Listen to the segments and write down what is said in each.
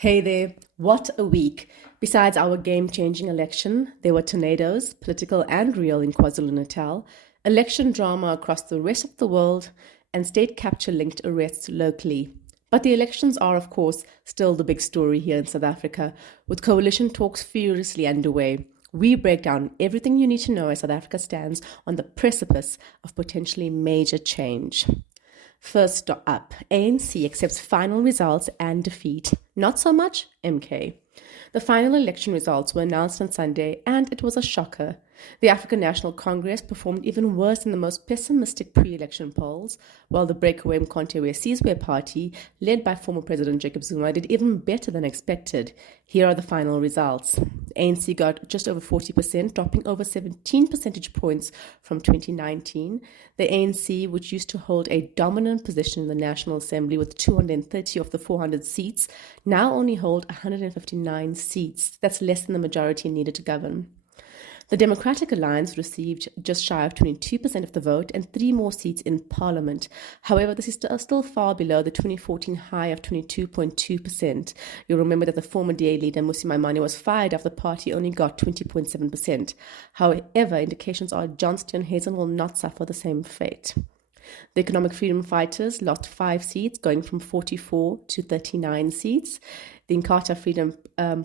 Hey there, what a week. Besides our game-changing election, there were tornadoes, political and real, in KwaZulu-Natal, election drama across the rest of the world, and state capture-linked arrests locally. But the elections are, of course, still the big story here in South Africa, with coalition talks furiously underway. We break down everything you need to know as South Africa stands on the precipice of potentially major change. First up, ANC accepts final results and defeat. Not so much MK. The final election results were announced on Sunday, and it was a shocker. The African National Congress performed even worse than the most pessimistic pre-election polls, while the breakaway Mkhonto Sizwe party, led by former President Jacob Zuma, did even better than expected. Here are the final results. ANC got just over 40%, dropping over 17 percentage points from 2019. The ANC, which used to hold a dominant position in the National Assembly with 230 of the 400 seats, now only hold 159 seats. That's less than the majority needed to govern. The Democratic Alliance received just shy of 22% of the vote and 3 more seats in Parliament. However, this is still far below the 2014 high of 22.2%. You'll remember that the former DA leader, Mmusi Maimane, was fired after the party only got 20.7%. However, indications are Johnston Hazen will not suffer the same fate. The Economic Freedom Fighters lost 5 seats, going from 44 to 39 seats. The Inkatha Freedom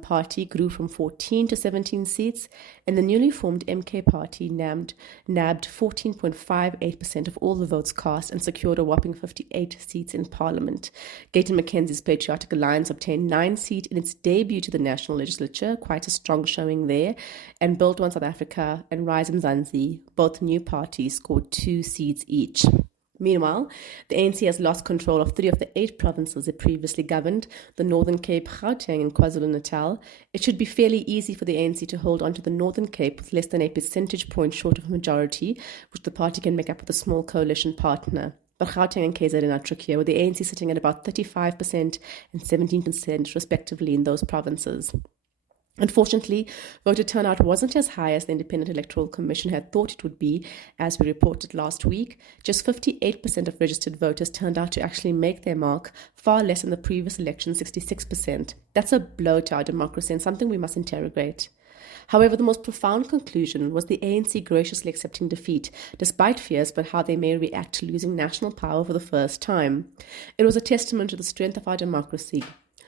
Party grew from 14 to 17 seats, and the newly formed MK Party nabbed 14.58% of all the votes cast and secured a whopping 58 seats in Parliament. Gayton McKenzie's Patriotic Alliance obtained 9 seats in its debut to the national legislature, quite a strong showing there, and Build One South Africa and Rise Mzansi, both new parties, scored 2 seats each. Meanwhile, the ANC has lost control of 3 of the 8 provinces it previously governed, the Northern Cape, Gauteng and KwaZulu-Natal. It should be fairly easy for the ANC to hold on to the Northern Cape with less than a percentage point short of a majority, which the party can make up with a small coalition partner. But Gauteng and KZN are trickier, with the ANC sitting at about 35% and 17% respectively in those provinces. Unfortunately, voter turnout wasn't as high as the Independent Electoral Commission had thought it would be, as we reported last week. Just 58% of registered voters turned out to actually make their mark, far less than the previous election, 66%. That's a blow to our democracy and something we must interrogate. However, the most profound conclusion was the ANC graciously accepting defeat, despite fears about how they may react to losing national power for the first time. It was a testament to the strength of our democracy.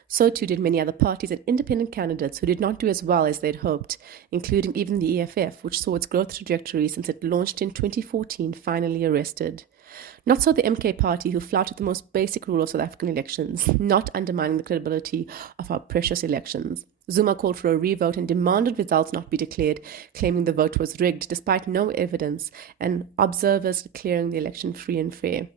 So too did many other parties and independent candidates who did not do as well as they'd hoped, including even the EFF, which saw its growth trajectory since it launched in 2014 finally arrested. Not so the MK party, who flouted the most basic rule of South African elections, not undermining the credibility of our precious elections. Zuma called for a revote and demanded results not be declared, claiming the vote was rigged despite no evidence and observers declaring the election free and fair.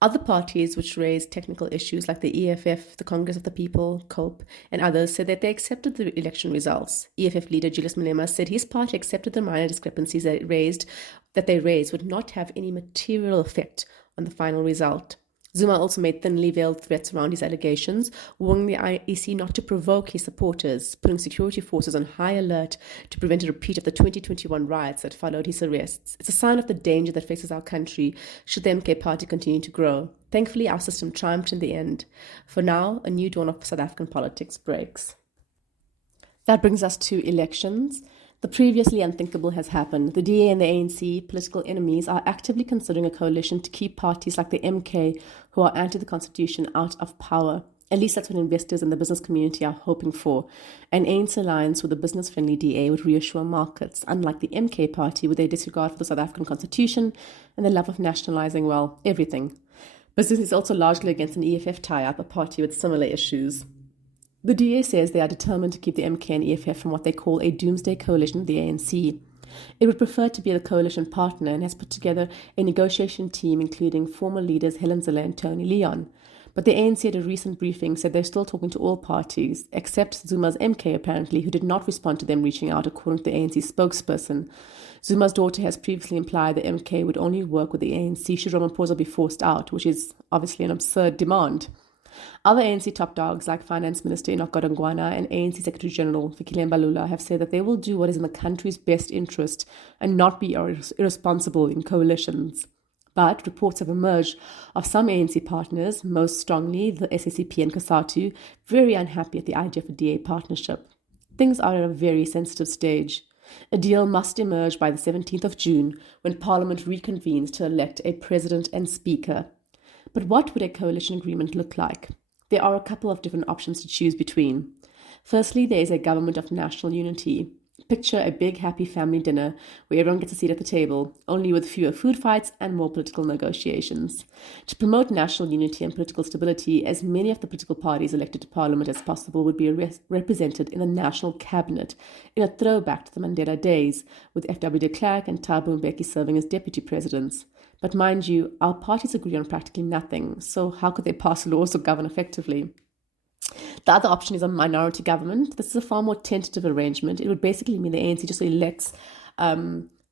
Other parties which raised technical issues like the EFF, the Congress of the People, COPE, and others said that they accepted the election results. EFF leader Julius Malema said his party accepted the minor discrepancies that they raised would not have any material effect on the final result. Zuma also made thinly veiled threats around his allegations, warning the IEC not to provoke his supporters, putting security forces on high alert to prevent a repeat of the 2021 riots that followed his arrests. It's a sign of the danger that faces our country should the MK party continue to grow. Thankfully, our system triumphed in the end. For now, a new dawn of South African politics breaks. That brings us to elections. The previously unthinkable has happened. The DA and the ANC, political enemies, are actively considering a coalition to keep parties like the MK, who are anti the constitution, out of power. At least that's what investors and the business community are hoping for. An ANC alliance with a business-friendly DA would reassure markets, unlike the MK party with their disregard for the South African constitution and their love of nationalising, well, everything. Business is also largely against an EFF tie-up, a party with similar issues. The DA says they are determined to keep the MK and EFF from what they call a doomsday coalition with the ANC. It would prefer to be the coalition partner and has put together a negotiation team including former leaders Helen Zille and Tony Leon. But the ANC at a recent briefing said they're still talking to all parties, except Zuma's MK apparently, who did not respond to them reaching out, according to the ANC spokesperson. Zuma's daughter has previously implied that MK would only work with the ANC should Ramaphosa be forced out, which is obviously an absurd demand. Other ANC top dogs like Finance Minister Enoch Godongwana and ANC Secretary General Fikile Mbalula have said that they will do what is in the country's best interest and not be irresponsible in coalitions. But reports have emerged of some ANC partners, most strongly the SACP and COSATU, very unhappy at the idea of a DA partnership. Things are at a very sensitive stage. A deal must emerge by the 17th of June when Parliament reconvenes to elect a president and speaker. But what would a coalition agreement look like? There are a couple of different options to choose between. Firstly, there is a government of national unity. Picture a big happy family dinner where everyone gets a seat at the table, only with fewer food fights and more political negotiations. To promote national unity and political stability, as many of the political parties elected to Parliament as possible would be represented in the National Cabinet, in a throwback to the Mandela days, with F.W. de Klerk and Thabo Mbeki serving as deputy presidents. But mind you, our parties agree on practically nothing, so how could they pass laws or govern effectively? The other option is a minority government. This is a far more tentative arrangement. It would basically mean the ANC just elects a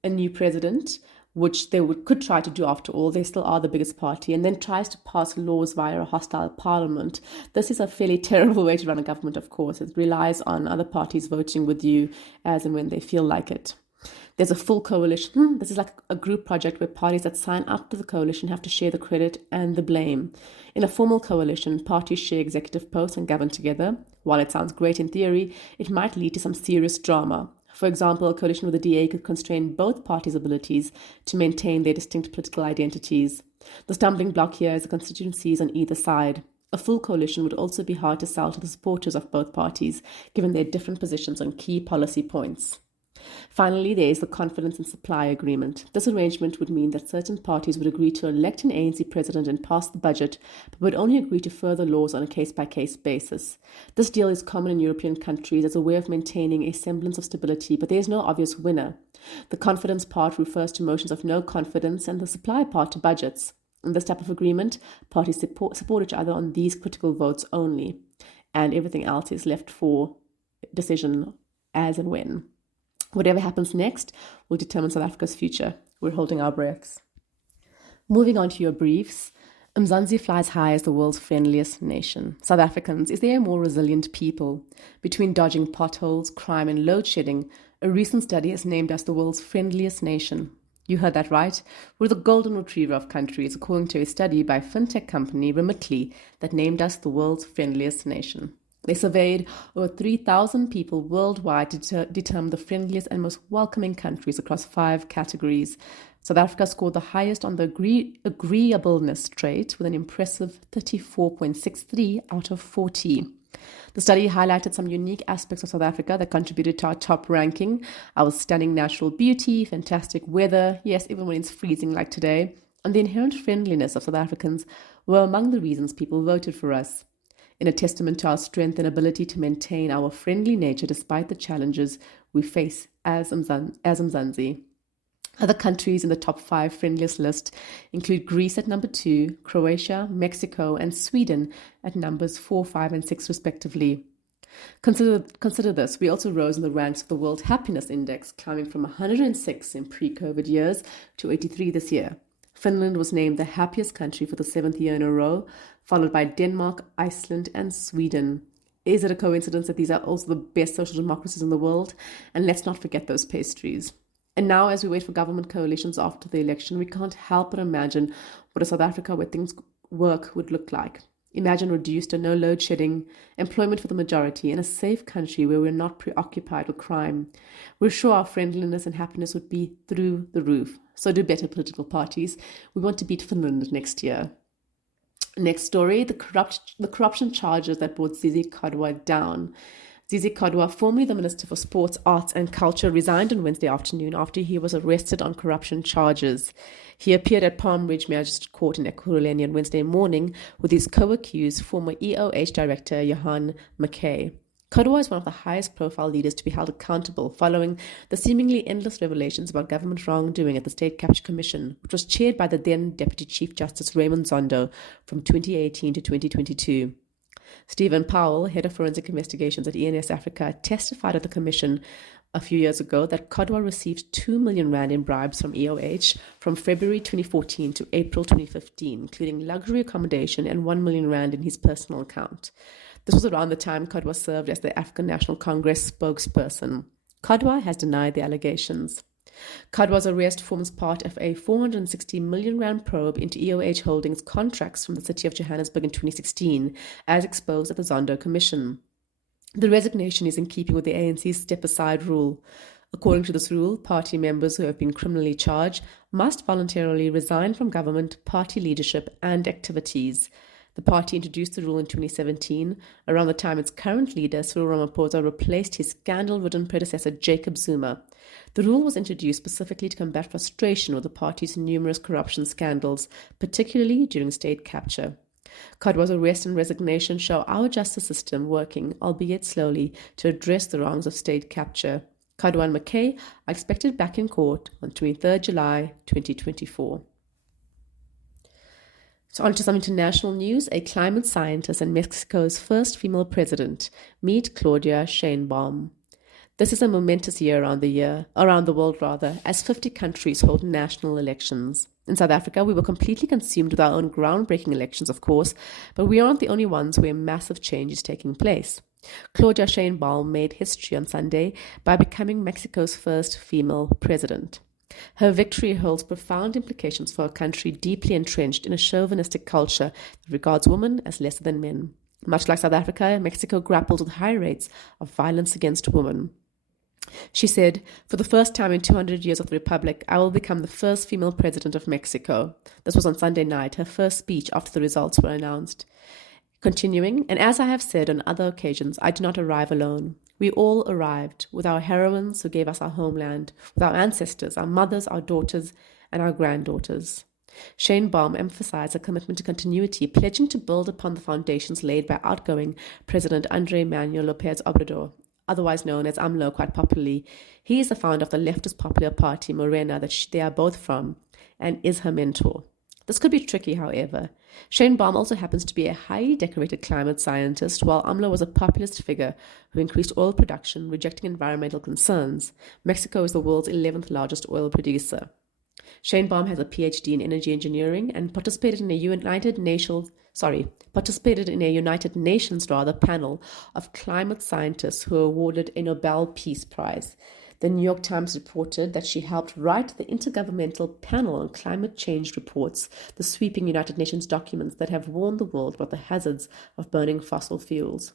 new president, which they could try to do after all. They still are the biggest party, and then tries to pass laws via a hostile parliament. This is a fairly terrible way to run a government, of course. It relies on other parties voting with you as and when they feel like it. There's a full coalition. This is like a group project where parties that sign up to the coalition have to share the credit and the blame. In a formal coalition, parties share executive posts and govern together. While it sounds great in theory, it might lead to some serious drama. For example, a coalition with the DA could constrain both parties' abilities to maintain their distinct political identities. The stumbling block here is the constituencies on either side. A full coalition would also be hard to sell to the supporters of both parties, given their different positions on key policy points. Finally, there is the confidence and supply agreement. This arrangement would mean that certain parties would agree to elect an ANC president and pass the budget, but would only agree to further laws on a case-by-case basis. This deal is common in European countries as a way of maintaining a semblance of stability, but there is no obvious winner. The confidence part refers to motions of no confidence, and the supply part to budgets. In this type of agreement, parties support each other on these critical votes only, and everything else is left for decision as and when. Whatever happens next will determine South Africa's future. We're holding our breaths. Moving on to your briefs. Mzansi flies high as the world's friendliest nation. South Africans, is there a more resilient people? Between dodging potholes, crime and load shedding, a recent study has named us the world's friendliest nation. You heard that right. We're the golden retriever of countries, according to a study by fintech company Remitly that named us the world's friendliest nation. They surveyed over 3,000 people worldwide to determine the friendliest and most welcoming countries across 5 categories. South Africa scored the highest on the agreeableness trait with an impressive 34.63 out of 40. The study highlighted some unique aspects of South Africa that contributed to our top ranking. Our stunning natural beauty, fantastic weather, yes, even when it's freezing like today, and the inherent friendliness of South Africans were among the reasons people voted for us. In a testament to our strength and ability to maintain our friendly nature despite the challenges we face as Mzansi. Other countries in the top 5 friendliest list include Greece at number 2, Croatia, Mexico, and Sweden at numbers 4, 5, and 6 respectively. Consider this, we also rose in the ranks of the World Happiness Index, climbing from 106 in pre-COVID years to 83 this year. Finland was named the happiest country for the 7th year in a row, followed by Denmark, Iceland, and Sweden. Is it a coincidence that these are also the best social democracies in the world? And let's not forget those pastries. And now, as we wait for government coalitions after the election, we can't help but imagine what a South Africa where things work would look like. Imagine reduced or no load shedding, employment for the majority, and a safe country where we're not preoccupied with crime. We're sure our friendliness and happiness would be through the roof. So do better, political parties. We want to beat Finland next year. Next story, the corruption charges that brought Zizi Kodwa down. Zizi Kodwa, formerly the Minister for Sports, Arts and Culture, resigned on Wednesday afternoon after he was arrested on corruption charges. He appeared at Palm Ridge Magistrate Court in Ekurhuleni on Wednesday morning with his co-accused former EOH Director Johan McKay. Kodwa is one of the highest profile leaders to be held accountable following the seemingly endless revelations about government wrongdoing at the State Capture Commission, which was chaired by the then Deputy Chief Justice Raymond Zondo from 2018 to 2022. Stephen Powell, head of forensic investigations at ENS Africa, testified at the commission a few years ago that Kodwa received 2 million rand in bribes from EOH from February 2014 to April 2015, including luxury accommodation and 1 million rand in his personal account. This was around the time Kodwa served as the African National Congress spokesperson. Kodwa has denied the allegations. Kadwa's arrest forms part of a 460 million rand probe into EOH Holdings contracts from the city of Johannesburg in 2016, as exposed at the Zondo Commission. The resignation is in keeping with the ANC's step-aside rule. According to this rule, party members who have been criminally charged must voluntarily resign from government, party leadership, and activities. The party introduced the rule in 2017, around the time its current leader, Cyril Ramaphosa, replaced his scandal-ridden predecessor, Jacob Zuma. The rule was introduced specifically to combat frustration with the party's numerous corruption scandals, particularly during state capture. Kadwa's arrest and resignation show our justice system working, albeit slowly, to address the wrongs of state capture. Kadwa and McKay are expected back in court on 23 July 2024. So on to some international news. A climate scientist and Mexico's first female president. Meet Claudia Sheinbaum. This is a momentous year around the world, as 50 countries hold national elections. In South Africa, we were completely consumed with our own groundbreaking elections, of course, but we aren't the only ones where massive change is taking place. Claudia Sheinbaum made history on Sunday by becoming Mexico's first female president. Her victory holds profound implications for a country deeply entrenched in a chauvinistic culture that regards women as lesser than men. Much like South Africa, Mexico grapples with high rates of violence against women. She said, "For the first time in 200 years of the Republic, I will become the first female president of Mexico." This was on Sunday night, her first speech after the results were announced. Continuing, "And as I have said on other occasions, I do not arrive alone. We all arrived with our heroines who gave us our homeland, with our ancestors, our mothers, our daughters, and our granddaughters." Sheinbaum emphasized a commitment to continuity, pledging to build upon the foundations laid by outgoing President Andrés Manuel López Obrador, otherwise known as AMLO quite popularly. He is the founder of the leftist popular party Morena that they are both from, and is her mentor. This could be tricky, however. Sheinbaum also happens to be a highly decorated climate scientist, while AMLO was a populist figure who increased oil production, rejecting environmental concerns. Mexico is the world's 11th largest oil producer. Sheinbaum has a PhD in energy engineering and participated in a United Nations panel of climate scientists who were awarded a Nobel Peace Prize. The New York Times reported that she helped write the Intergovernmental Panel on Climate Change reports, the sweeping United Nations documents that have warned the world about the hazards of burning fossil fuels.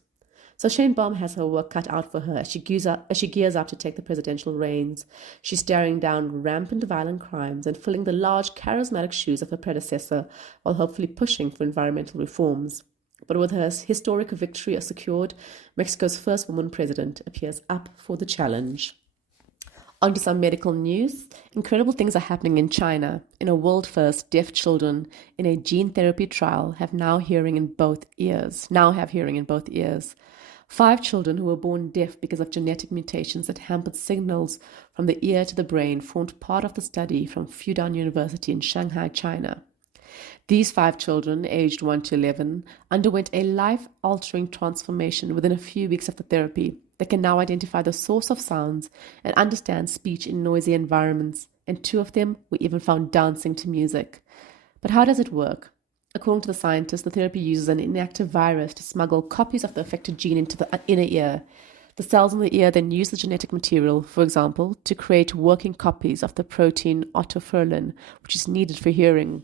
So Sheinbaum has her work cut out for her as she gears up to take the presidential reins. She's staring down rampant violent crimes and filling the large, charismatic shoes of her predecessor, while hopefully pushing for environmental reforms. But with her historic victory secured, Mexico's first woman president appears up for the challenge. On to some medical news. Incredible things are happening in China. In a world first, deaf children in a gene therapy trial have hearing in both ears. 5 children who were born deaf because of genetic mutations that hampered signals from the ear to the brain formed part of the study from Fudan University in Shanghai, China. These 5 children, aged 1 to 11, underwent a life-altering transformation within a few weeks of the therapy. They can now identify the source of sounds and understand speech in noisy environments, and 2 of them were even found dancing to music. But how does it work? According to the scientists, the therapy uses an inactive virus to smuggle copies of the affected gene into the inner ear. The cells in the ear then use the genetic material, for example, to create working copies of the protein otoferlin, which is needed for hearing.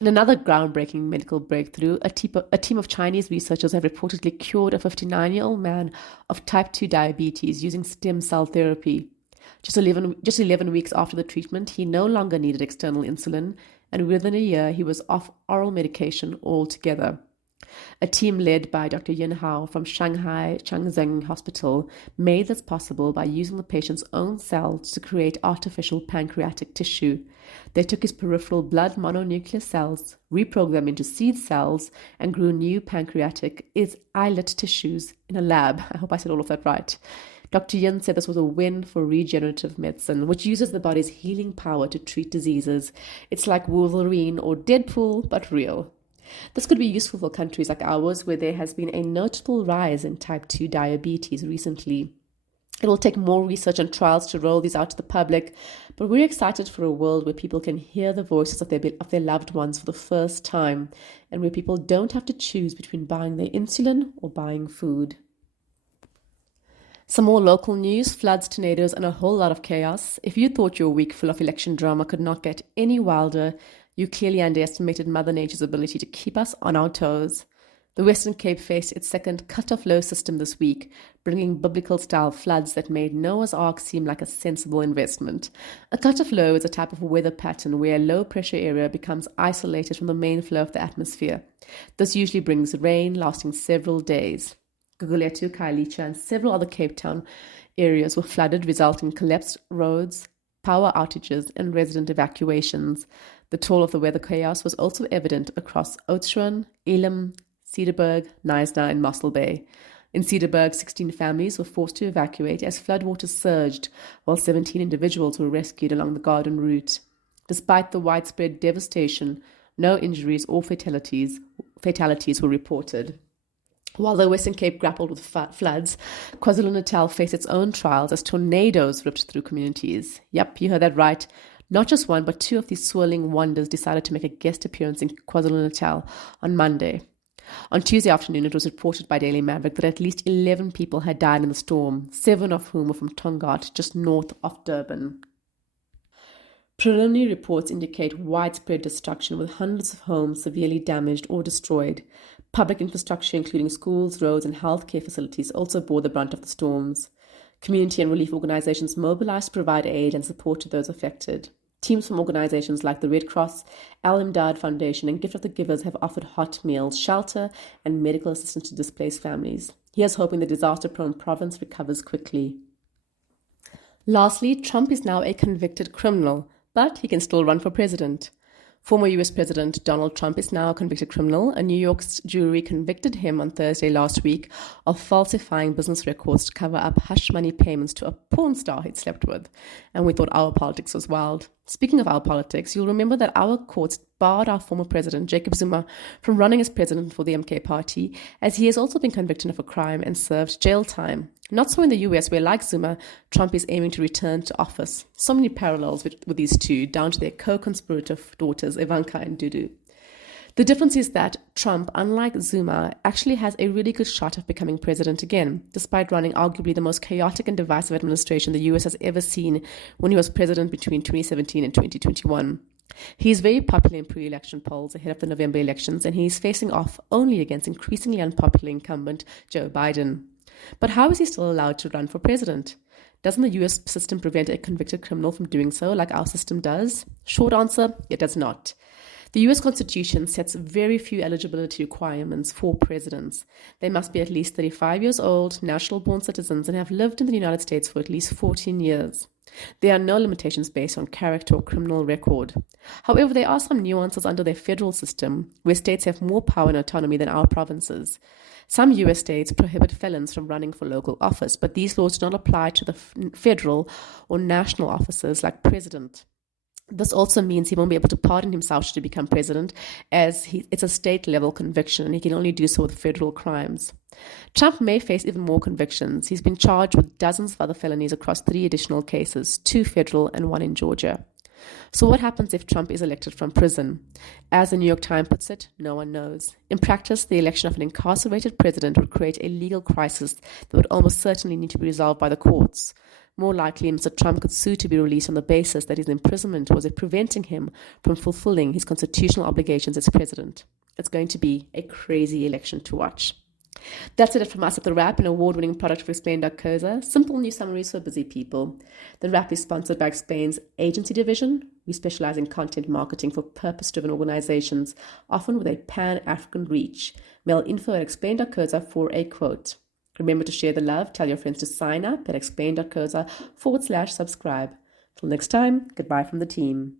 In another groundbreaking medical breakthrough, a team of Chinese researchers have reportedly cured a 59-year-old man of type 2 diabetes using stem cell therapy. Just 11 weeks after the treatment, he no longer needed external insulin, and within a year, he was off oral medication altogether. A team led by Dr. Yin Hao from Shanghai Changzheng Hospital made this possible by using the patient's own cells to create artificial pancreatic tissue. They took his peripheral blood mononuclear cells, reprogrammed them into seed cells, and grew new pancreatic islet tissues in a lab. I hope I said all of that right. Dr. Yin said this was a win for regenerative medicine, which uses the body's healing power to treat diseases. It's like Wolverine or Deadpool, but real. This could be useful for countries like ours, where there has been a notable rise in type 2 diabetes recently. It will take more research and trials to roll these out to the public, but we're excited for a world where people can hear the voices of their loved ones for the first time, and where people don't have to choose between buying their insulin or buying food. Some more local news, floods, tornadoes, and a whole lot of chaos. If you thought your week full of election drama could not get any wilder, you clearly underestimated Mother Nature's ability to keep us on our toes. The Western Cape faced its second cut-off low system this week, bringing biblical-style floods that made Noah's Ark seem like a sensible investment. A cut-off low is a type of weather pattern where a low-pressure area becomes isolated from the main flow of the atmosphere. This usually brings rain lasting several days. Guguletu, Khayelitsha, and several other Cape Town areas were flooded, resulting in collapsed roads, power outages, and resident evacuations. The toll of the weather chaos was also evident across Oudtshoorn, Elim, Cedarburg, Knysna, and Mossel Bay. In Cedarburg, 16 families were forced to evacuate as floodwaters surged, while 17 individuals were rescued along the garden route. Despite the widespread devastation, no injuries or fatalities were reported. While the Western Cape grappled with floods, KwaZulu-Natal faced its own trials as tornadoes ripped through communities. Yep, you heard that right. Not just one, but two of these swirling wonders decided to make a guest appearance in KwaZulu-Natal on Monday. On Tuesday afternoon, it was reported by Daily Maverick that at least 11 people had died in the storm, 7 of whom were from Tongaat, just north of Durban. Preliminary reports indicate widespread destruction, with hundreds of homes severely damaged or destroyed. Public infrastructure, including schools, roads, and healthcare facilities, also bore the brunt of the storms. Community and relief organizations mobilized to provide aid and support to those affected. Teams from organizations like the Red Cross, Al Imdad Foundation, and Gift of the Givers have offered hot meals, shelter, and medical assistance to displaced families. Here's hoping the disaster-prone province recovers quickly. Lastly, Trump is now a convicted criminal, but he can still run for president. Former U.S. President Donald Trump is now a convicted criminal. A New York jury convicted him on Thursday last week of falsifying business records to cover up hush money payments to a porn star he'd slept with. And we thought our politics was wild. Speaking of our politics, you'll remember that our courts barred our former president, Jacob Zuma, from running as president for the MK party, as he has also been convicted of a crime and served jail time. Not so in the US, where, like Zuma, Trump is aiming to return to office. So many parallels with these two, down to their co-conspirator daughters, Ivanka and Dudu. The difference is that Trump, unlike Zuma, actually has a really good shot of becoming president again, despite running arguably the most chaotic and divisive administration the US has ever seen when he was president between 2017 and 2021. He is very popular in pre-election polls ahead of the November elections, and he is facing off only against increasingly unpopular incumbent Joe Biden. But how is he still allowed to run for president? Doesn't the US system prevent a convicted criminal from doing so like our system does? Short answer, it does not. The US Constitution sets very few eligibility requirements for presidents. They must be at least 35 years old, national-born citizens, and have lived in the United States for at least 14 years. There are no limitations based on character or criminal record. However, there are some nuances under their federal system, where states have more power and autonomy than our provinces. Some US states prohibit felons from running for local office, but these laws do not apply to the federal or national offices like president. This also means he won't be able to pardon himself should he become president, as it's a state-level conviction and he can only do so with federal crimes. Trump may face even more convictions. He's been charged with dozens of other felonies across 3 additional cases, 2 federal and 1 in Georgia. So what happens if Trump is elected from prison? As the New York Times puts it, no one knows. In practice, the election of an incarcerated president would create a legal crisis that would almost certainly need to be resolved by the courts. More likely, Mr. Trump could sue to be released on the basis that his imprisonment was preventing him from fulfilling his constitutional obligations as president. It's going to be a crazy election to watch. That's it from us at The Wrap, an award-winning product of Explain.co.za. Simple news summaries for busy people. The Wrap is sponsored by Explain's agency division. We specialize in content marketing for purpose-driven organizations, often with a pan-African reach. Mail info at Explain.co.za for a quote. Remember to share the love. Tell your friends to sign up at Explain.co.za/subscribe. Till next time, goodbye from the team.